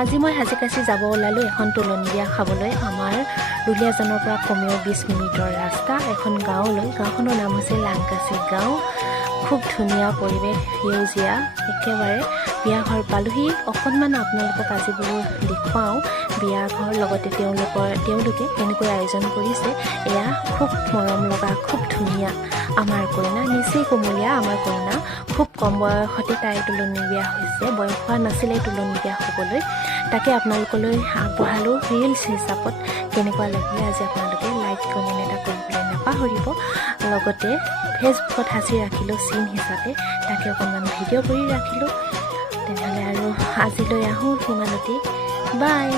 আজি মই সাজিকাছি যাব ওলালোঁ এখন তোলনি বিয়া খাবলৈ। আমাৰ দুলীয়াজানৰ পৰা কমেও 20 মিনিটৰ ৰাস্তা এখন গাঁৱলৈ। গাঁওখনৰ নাম হৈছে লাংকাচি গাঁও। খুব ধুনীয়া পৰিৱেশ, সেউজীয়া একেবাৰে। বিয়া ঘৰ পালোহি। অকণমান আপোনালোকক আজি বোলো দেখুৱাওঁ বিয়া ঘৰ, লগতে তেওঁলোকে কেনেকৈ আয়োজন কৰিছে। এয়া খুব মৰম লগা, খুব ধুনীয়া। আমাৰ কইনা নিচেই কোমলীয়া। আমাৰ কইনা খুব কম বয়সতে তাইৰ তোলনি বিয়া হৈছে। বয়স হোৱা নাছিলে তোলনি বিয়া হ'বলৈ। তাকে আপোনালোকলৈ আগবঢ়ালোঁ ৰিলছ হিচাপত। কেনেকুৱা লাগিলে আজি আপোনালোকে লাইক কমেণ্ট এটা কৰিবলৈ নাপাহৰিব। লগতে ফেচবুকত সাঁচি ৰাখিলোঁ চিন হিচাপে, তাকে অকণমান ভিডিঅ' কৰি ৰাখিলোঁ। তেনেহ'লে আৰু আজিলৈ আহোঁ সিমানতে। বাই।